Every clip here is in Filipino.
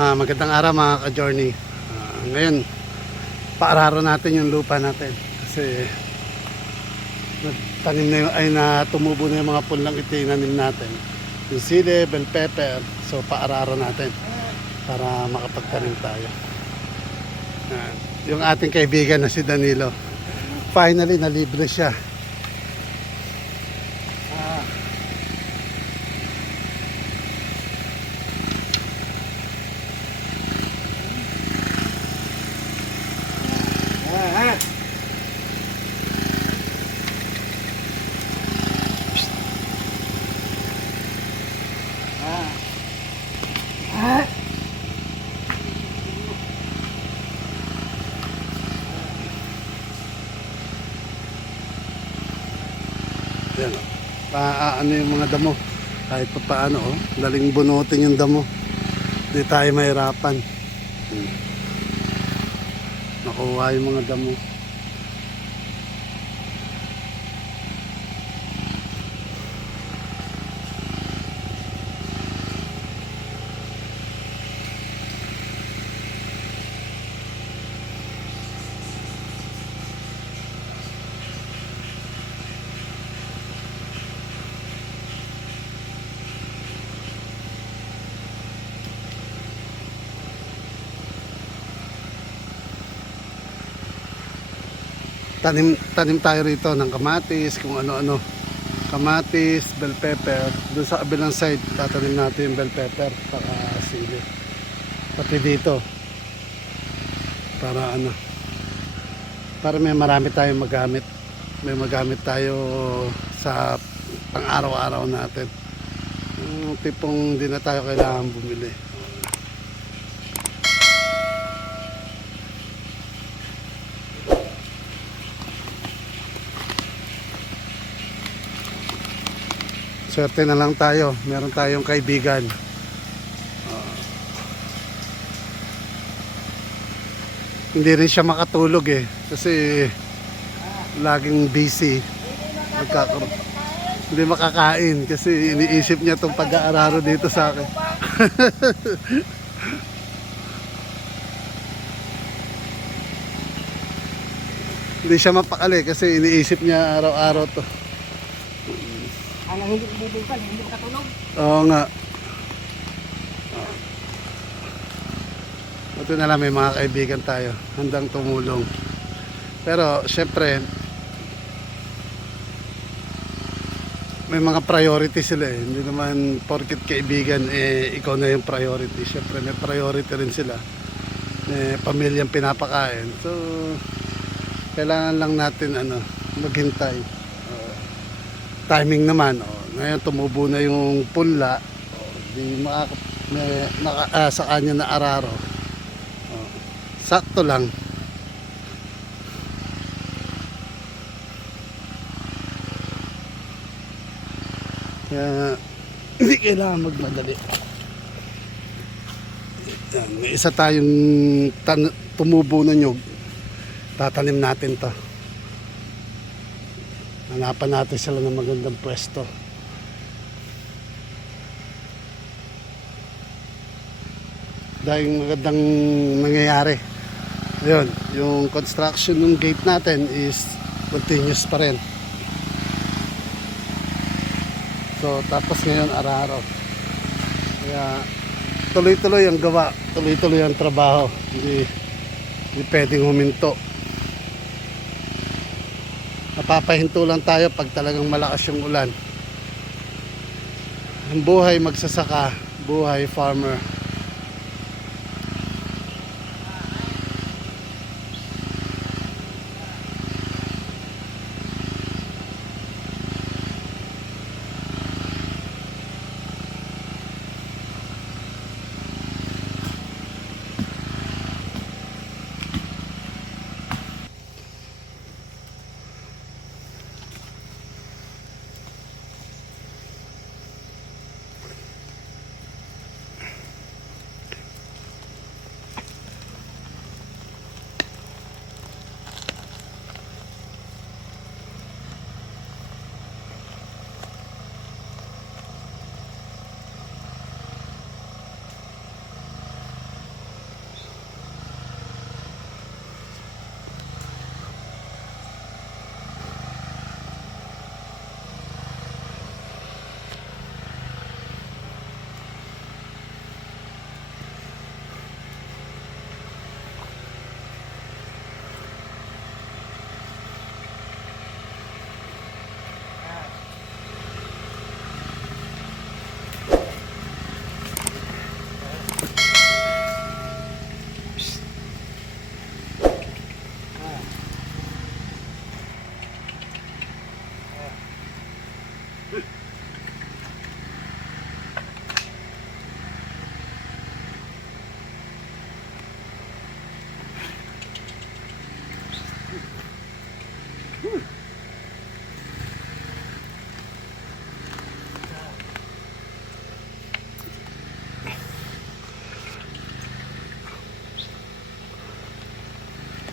Ah, magandang araw mga ka-journey. Ah, ngayon, paararo natin yung lupa natin. Kasi nagtanim na yung, ay na tumubo na yung mga punlang itinanim natin. Yung sili, bell pepper. So paararo natin para makapagtanim tayo. Ah, yung ating kaibigan na si Danilo. Finally, nalibre siya. Yan ah, ano yung mga damo. Kahit pa paano oh. Daling bunutin yung damo. Hindi tayo mahirapan. Hmm. Nakuha yung mga damo. Tanim, tanim tayo rito ng kamatis, kung ano-ano. Kamatis, bell pepper. Doon sa kabilang side, tatanim natin yung bell pepper para sili. Pati dito. Para ano. Para may marami tayong magamit. May magamit tayo sa pang-araw-araw natin. Yung tipong hindi na tayo kailangan bumili. Swerte na lang tayo. Meron tayong kaibigan. Ah. hindi rin siya makatulog eh. Kasi laging busy. Magkakaroon. Hindi makakain kasi iniisip niya itong pag-aararo dito sa akin. hindi siya mapakali kasi iniisip niya araw-araw to. Ang hindi bubungkal, hindi makatulog. Oo nga. Ito na lang may mga kaibigan tayo. Handang tumulong. Pero syempre may mga priority sila eh. Hindi naman porket kaibigan eh ikaw na yung priority. Syempre may priority rin sila. May pamilyang pinapakain. So kailangan lang natin ano maghintay. Timing naman oh. Ngayon tumubo na yung punla. Oh, di makaka may, naka, ah, sa kanya na araro. Oh, sakto lang. Kaya hindi kailangan magmadali. Yan, may isa tayong tumubo na nyug. Tatanim natin to. Hanapan natin sila ng magandang pwesto. Dahil magandang nangyayari. Yun, yung construction ng gate natin is continuous pa rin. So, tapos ngayon araro. Kaya, tuloy-tuloy ang gawa. Tuloy-tuloy ang trabaho. Hindi, hindi pwedeng huminto. Napapahinto lang tayo pag talagang malakas yung ulan. Ang buhay magsasaka, buhay farmer.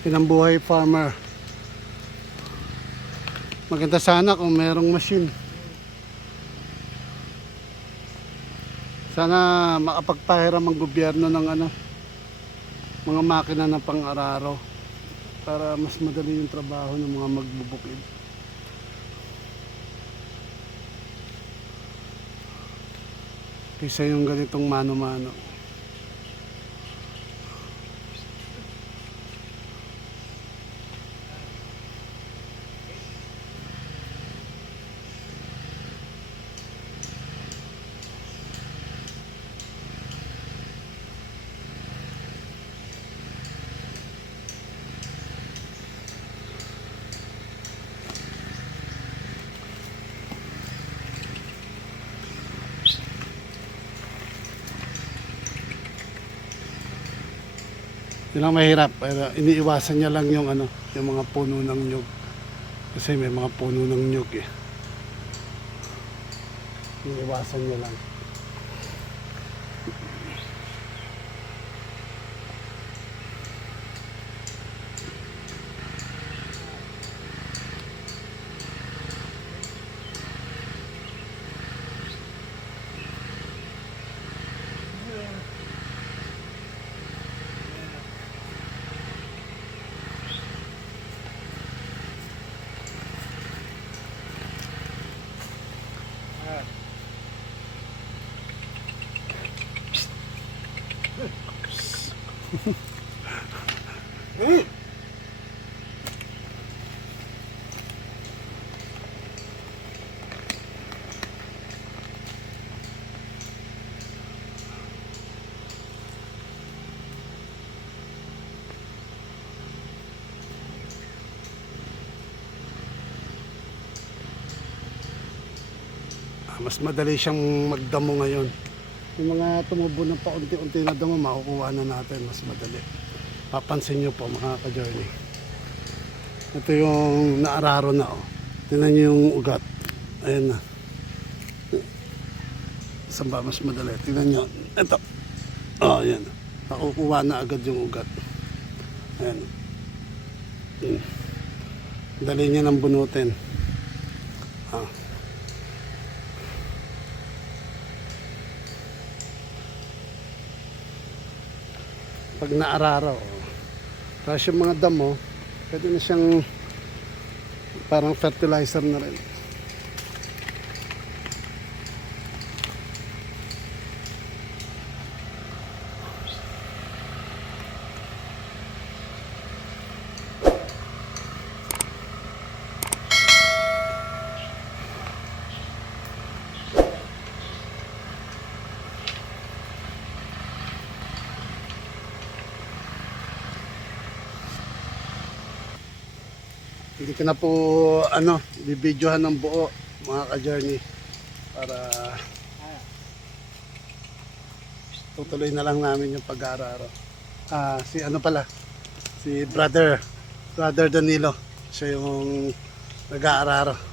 Pinambuhay farmer. Maganda sana kung merong machine. Sana makapagpahiram ang gobyerno ng ano, mga makina ng pang-araro para mas madali yung trabaho ng mga magbubukid. Kaysa yung ganitong mano-mano. Yun ang mahirap. Pero iniiwasan niya lang yung ano, yung mga puno ng nyug. Kasi may mga puno ng nyug eh. Iniiwasan niya lang. Mas madali siyang magdamo ngayon. Yung mga tumubo na paunti-unti na damo, makukuha na natin. Mas madali. Papansin nyo po mga ka-journey. Ito yung naararo na oh. Tingnan nyo yung ugat. Ayan na. Saan ba mas madali? Tingnan nyo. Ito. Oh, ayan. Nakukuha na agad yung ugat. Ayan. Hmm. Dali niya ng bunutin. Ah. Pag naararo. Tapos yung mga damo, pwede na siyang parang fertilizer na rin. Hindi ko na po ano, bibidyohan ng buo mga ka-journey para tutuloy na lang namin yung pag-aararo. Ah, si ano pala, si brother, brother Danilo, siya yung nag-aararo.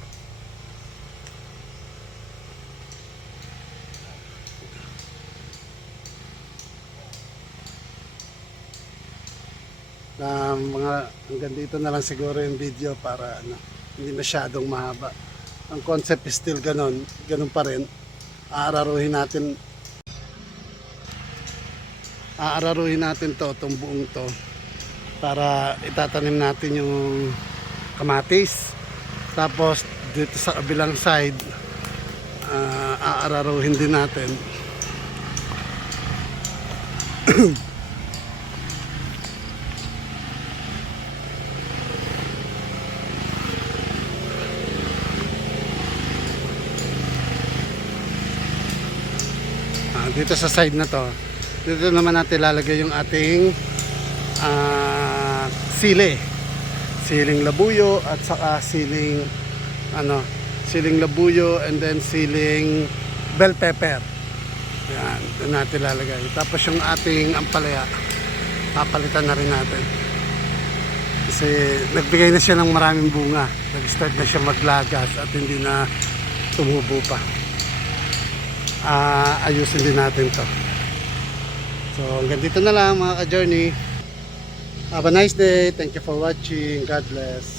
Na mga hanggang dito na lang siguro yung video para ano, hindi masyadong mahaba. Ang concept is still ganon, ganon pa rin. Aararuhin natin aararuhin natin to, itong buong to para itatanim natin yung kamatis. Tapos dito sa kabilang side ah, aararuhin din natin Dito sa side na to, dito naman natin lalagay yung ating ah, sili. Siling labuyo at saka siling ano, siling labuyo and then siling bell pepper. Yan, doon natin lalagay. Tapos yung ating ampalaya, papalitan na rin natin. Kasi nagbigay na siya ng maraming bunga. Nag-start na siya maglagas at hindi na tumubo pa ah, ayusin din natin to. So hanggang dito na lang mga ka-journey. Have a nice day. Thank you for watching. God bless.